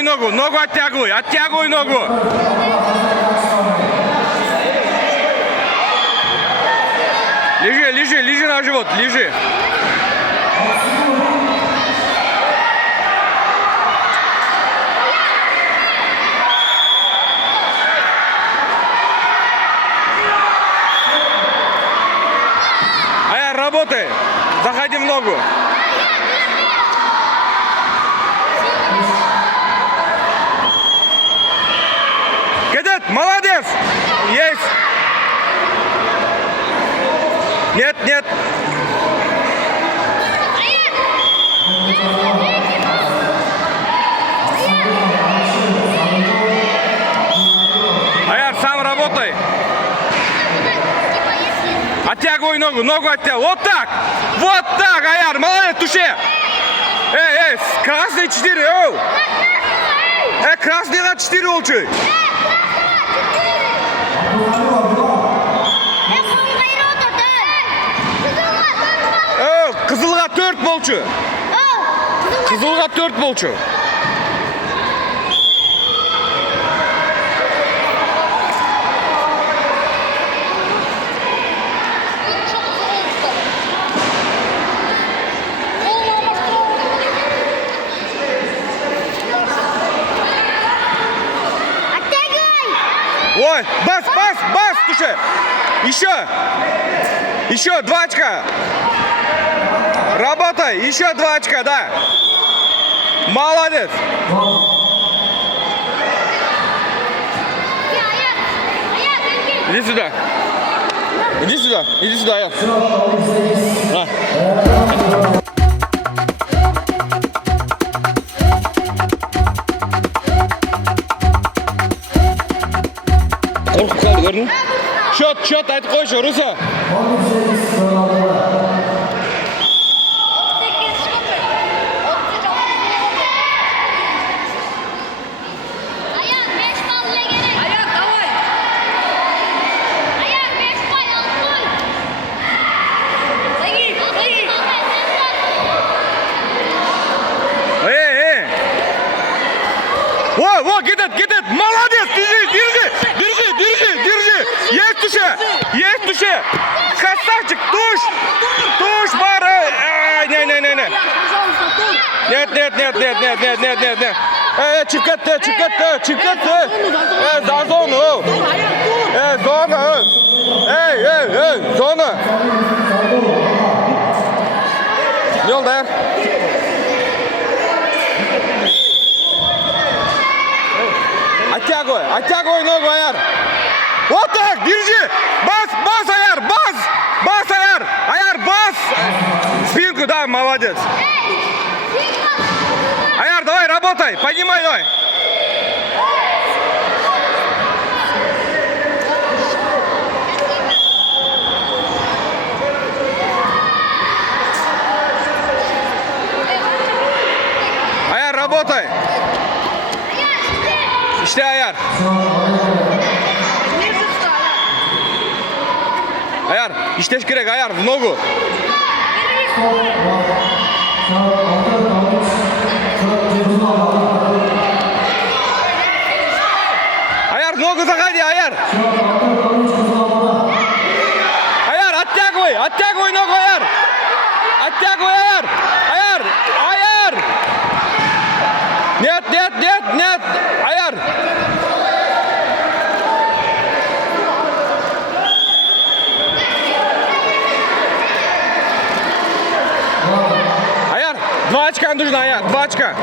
Оттягивай ногу, ногу оттягивай ногу. Лежи на живот, лежи. Аяр, работай. Заходи в ногу. Кадет, молодец. Есть. Нет. Аяр, сам работай. Оттягивай ногу оттягивай. Вот так, Аяр, молодец, туше. Эй, красный 4, красный на 4 лучше. Kızılga 4 bolçu. Kızılga 4 bolçu. Ой, бас, туше. Еще 2 очка. Работай, еще 2 очка, да. Молодец. Иди сюда, Аяр. На. Korkup kaldı, gördün mü? Şot, hadi koş, Rusa. Во, кидет, молодец, держи. Есть туше. Красавчик, туш, бара. Не. Нет. Чикатте. За зону. Зона. Эй, зона. Не oldu Аяр? Оттягивай ногу, Аяр. Вот так, держи. Бас, Аяр, бас, Аяр. Аяр, бас. Спинку, да, молодец. Аяр, давай, работай, поднимай, давай. Аяр, работай. İşte Аяр. Аяр, işteş gerek Аяр, в ногу. Аяр, в ногу заходи, Аяр. Аяр, оттягивай ногу, Аяр. Оттягивай, Аяр. Аяр. Нет. Аяр. Аяр, 2 очка нужно, Аяр, 2 очка.